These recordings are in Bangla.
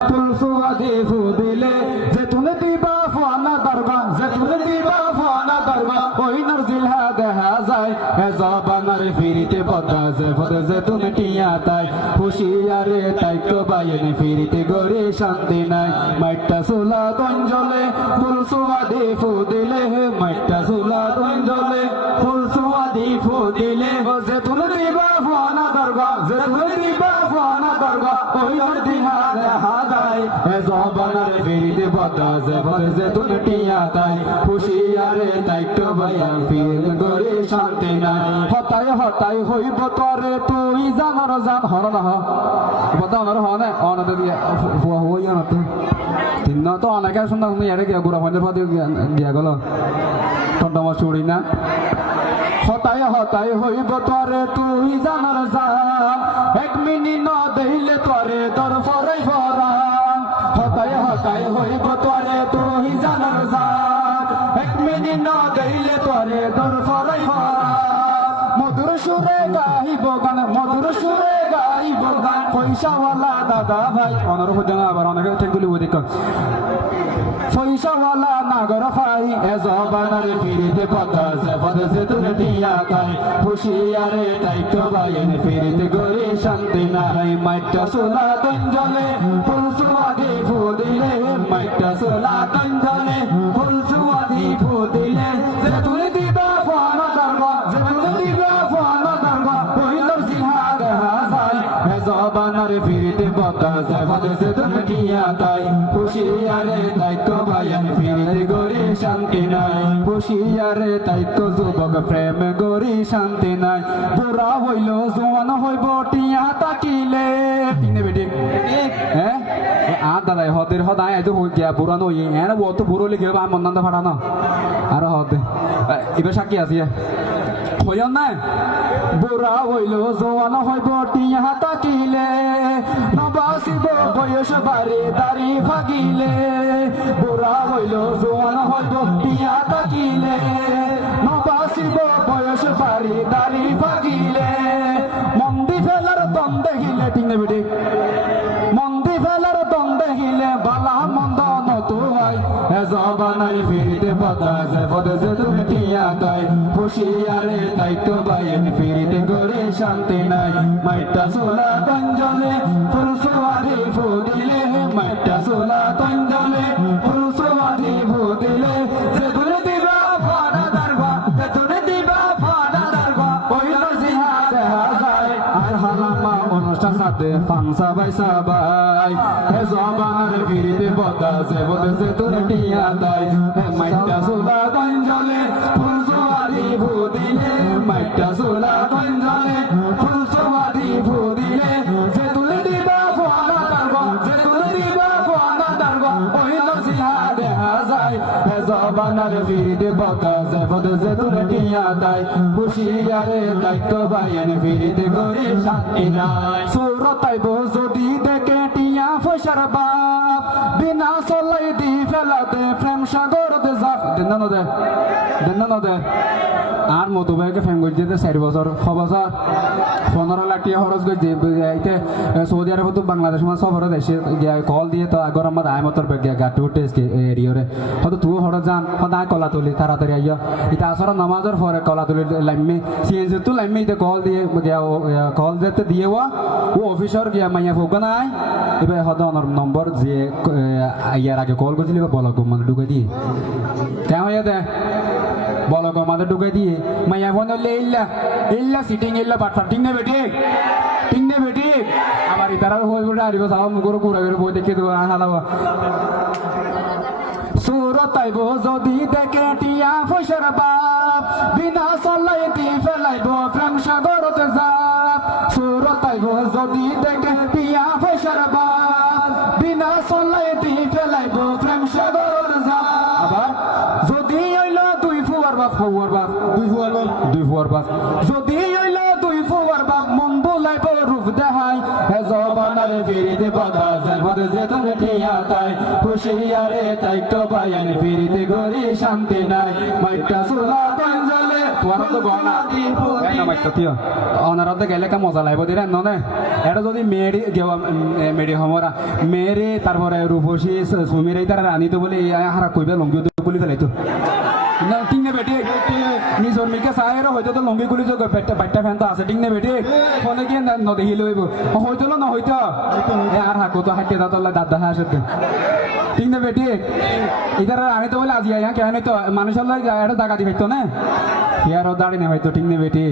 ফুলসুয়াদি ফুদিলে যেতুন দিবা ফানা দরবা যেতুন দিবা ফানা দরবা ওই নরজিলহা দেখা যায় এ জবানার ফিরিতে বদা যে ফদ যেতুন টিয়া তাই হুশিয়ারে তাইতো বাইন ফিরিতে গরে শান্তি নাই মাইটা সোলা গঞ্জলে ফুলসুয়াদি ফুদিলে মাইটা সোলা গঞ্জলে ফুলসুয়াদি ফুদিলে যেতুন দিবা ফানা দরবা যেতুন দিবা ফানা দরবা ওই নরজিলহা দেখা যায় এ জবানার ফিরিতে বদা যে ফদ যেতুন টিয়া তাই হুশিয়ারে তাইতো বাইন ফিরিতে গরে শান্তি নাই হতায় হতায় হইব তরে তুই জানার জান হর না বদা অনর হনে অনতে দিয়া হই অনতে তিন তো অনেকে শুননা শুনি এর গিয়া গুড়া ফন্দের ফাদি গিয়া গেল তন্ডমা চুড়ি না হতায় হতায় হইব তরে তুই জানার জান এক মিনিট ন দেইলে তরে তোর ফরাই ফরা হতায় হতায় হইব তরে তুই জানার জান এক মিনিট ন দেইলে তরে তোর ফরাই ফরা মধুর সুরে গাইব গান মধুর সুরে গাইব গান পয়সাওয়ালা দাদা ভাই অনর হইতে না আবার অনেকে ঠিক বলি ওই দেখ পয়সাওয়ালা নাগর ভাই এ জবানার ফিরিতে কথা সে পদে সে তুমি টিয়া তাই হুশিয়ারে তাইতো বাইন ফিরিতে গরে শান্তি নাই মাইটা সোলা গঞ্জলে ফুলসুয়াদি ফুদিলে মাইটা সোলা গঞ্জলে ফুলসুয়াদি ফুদিলে যে তুমি দিবা ফানা দরবা যে তুমি দিবা ফানা দরবা ওই নরজিলহা দেখা যায় এ জবানার ফিরিতে কথা সে পদে সে তুমি টিয়া তাই হুশিয়ারে তাইতো বাইন ফিরিতে গরে শান্তি নাই হুশিয়ারে তাইতো যুবক প্রেম গরি শান্তি নাই বুড়া হইল জোয়ান হইব টিয়া তাকিলে টিনে বেটি হ্যাঁ আ দাদা হদের হদায় আইতো হই গিয়া বুড়া নই এনে বহুত বুড়ো লিখে বা মন্দান্ত ফাড়া না আর হদে এবার সাক্ষী আছে হইল না বুড়া হইল জোয়ান হইব টিয়া তাকিলে নবাসিব বয়স বাড়ি দাড়ি ভাগিলে বুড়া হইল জোয়ান হইব টিয়া তাকিলে নবাসিব বয়স বাড়ি দাড়ি ভাগিলে মন্দি ফেলার দম দেখিলে টিনে বিড়ি মন্দি ফেলার দম দেখিলে বালা মন্দ নত হয় এ জবানার ফিরিতে বদা যে পদে যে তুমি টিয়া তাই হুশিয়ারে তাইতো বাইন ফিরিতে গরে শান্তি নাই মাইটা সোলা গঞ্জলে ফুলসুয়াদি ফুদিলে মাইটা সোলা গঞ্জলে ফুলসুয়াদি ফুদিলে যে তুমি দিবা ফানা দরবা যে তুমি দিবা ফানা দরবা ওই নরজিলহা দেখা যায় আর হালামা অনুষ্ঠান সাথে ফাংসা বাই সাবাই এ জবানার ফিরিতে বদা যে পদে যে তুমি টিয়া তাই মাইটা সোলা গঞ্জলে ফুলসুয়াদি ফুদিলে মাইটা সোলা গঞ্জলে ফুলসুয়াদি ফুদিলে যে তুমি দিবা ফানা দরবা যে তুমি দিবা ফানা দরবা ওই নরজিলহা দেখা যায় এ জবানার ফিরিতে বদা যে পদে যে তুমি টিয়া তাই হুশিয়ারে তাইতো বাইন ফিরিতে গরে শান্তি নাই সুরতাইব যদি দেখে টিয়া ফসার বাপ বিনা চলাই দি ফেলাতে প্রেম সাগর দে জাফ দেন না দে আর মতো ভাইকে ফেম করছে 4 বছর 6 বছর 15 লাখ টাকা খরচ করছে এইতে সৌদি আরব তো বাংলাদেশ মানে সফর দেশে কল দিয়ে তো আগর আমার আইমতর বেগে গাটু টেস্ট এরিয়রে হয়তো তুই হঠাৎ যান হঠাৎ কলা তুলি তাড়াতাড়ি আইয়া এটা আসর নামাজের পরে কলা তুলি লাইমে সিএনজি তো লাইমে এটা কল দিয়ে কল দিতে দিয়ে ও অফিসার গিয়া মাইয়া ফোক নাই এবার হয়তো আমার নম্বর যে ইয়ার আগে কল করছিল বলো মানে ঢুকে দিয়ে কেমন দে বলো আমাদের ঢুকে দিয়ে মাইয়া ফোন হলে ইল্লা সিটিং ইল্লা বাটফার ঠিক নেবে ঠিক আমার ইতারা হয়ে বলে আরিব সাহা মুখর কুড়া করে বই দেখে দেবো হালাবা সুরতাইব যদি দেখে টিয়া ফসর বাপ বিনা চলাই দি ফেলাইব প্রেম সাগরতে যাপ সুরতাইব যদি দেখে টিয়া ফসর বাপ বিনা চলাই দি ফেলাইব প্রেম সাগর যাপ আবার যদি হইল দুই ফুয়ার বাপ যদি হইল দুই ফুয়ার বাপ মন বুলাইব রূপ দেখাই হে জবানার ফিরিতে বদা যে তুমি টিয়া তাই হুশিয়ারে তাইতো বাইন ফিরিতে গরি শান্তি নাই মাইটা সোলা গঞ্জলে তোয়ার তো গয়না না মাইতো তিও অনারতে গেলে কা মজা লাগবে দিরা ননে এটা যদি মেরি গেওয়া মেরি হমরা মেরি তারপরে রূপসী সুমির এই তারা রানী তো বলে হারা কইবে লঙ্গি তো গুলি ফেলাইতো না ঠিক না বেটি নিজর মিকে সাহের হয়তো তো লঙ্গি গুলি যোগ বাইটা ফ্যান তো আছে ঠিক না বেটি ফোনে গিয়ে নদেহি লইব হয়তো না হয়তো আর হাকো তো হাইতে দাঁতলা দাদা হাসতে ঠিক না বেটি ইধার আমি তো বলে আজি আয়া কেন তো মানুষের এটা জায়গা দিবে না ইয়ারও দাঁড়ি না হয়তো ঠিক না বেটি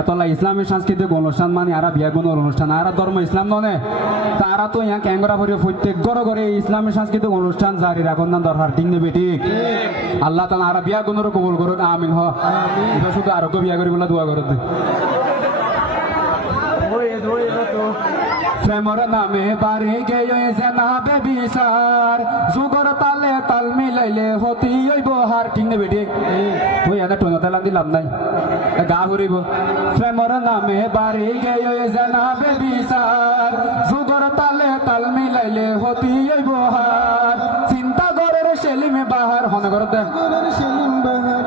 এতলা ইসলামের সাংস্কৃতিক অনুষ্ঠান মানে আর বিয়া কোনো অনুষ্ঠান আর ধর্ম ইসলাম ননে তারা তো ইয়া ক্যাঙ্গরা ভরে প্রত্যেক ঘরে ঘরে ইসলামের সাংস্কৃতিক অনুষ্ঠান জারি রাখুন না দরকার ঠিক না বেটি আল্লাহ তাআলা আর বিয়া কোনো কবুল করুন আমিন হ এটা শুধু আরোগ্য বিয়া করি বলে দোয়া করতে প্রেমর নামে বাড়ি গেয়ে জেনাবে বিচার যুগর তালে তাল মিলাইলে হতি হইব হার ঠিক না বেটি তুই এনে টোনতে লাগ দিলাম নাই গা ঘুরিব প্রেমর নামে বাড়ি গেয়ে জেনাবে বিচার যুগর তালে তাল মিলাইলে হতি হইব হার চিন্তা গরের সেলিমে বাহার হনে করতে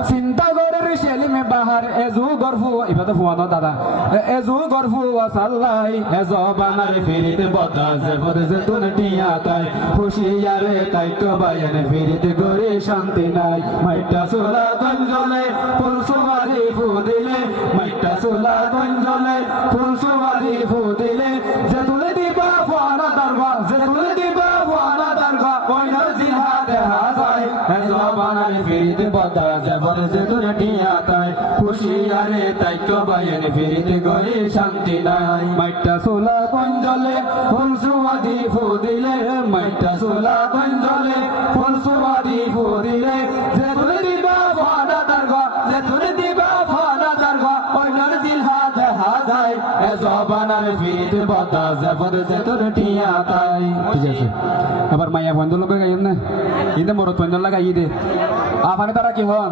চিন্তা গরের সেলিমে বাহার এজু গরফু এবার তো ফুয়ানো দাদা এজু গরফু আসাল্লাই এজবানার ফিরিতে বদা যে বদে তুনে টিয়া তাই খুশিয়ারে তাই তো বাইনে ফিরিতে গরে শান্তি নাই মাইটা সোলা গঞ্জলে ফুল সুবাদি ফু দিলে মাইটা সোলা গঞ্জলে ফুল সুবাদি ফু দিলে যে তুলে দিবা ফুয়ানা দরবা যে তুলে দিবা ফুয়ানা দরবা কইনার জিহা দেখা যায় এজবানার ফিরিতে বদা যে বদে তুনে টিয়া তাই খুশিয়ারে তাই তো বাইনে ফিরিতে গরে শান্তি নাই মাইটা সোলা গঞ্জলে ফুল সুবাদি ফু দিলে মাইটা সোলা গঞ্জলে ফুল সুবাদি ফু দিলে যে তুলে দিবা ফুয়ানা দরবা যে তুলে দিবা ফুয়ানা দরবা কইনার জিহা দেখা যায় এজবানার ফিরিতে বদা যে বদে তুনে টিয়া তাই ঠিক আছে এবার মাইয়া বন্ধু লোক গাইন না ইন্দে মরত বন্ধু লাগাই দে আফানে তারা কি হন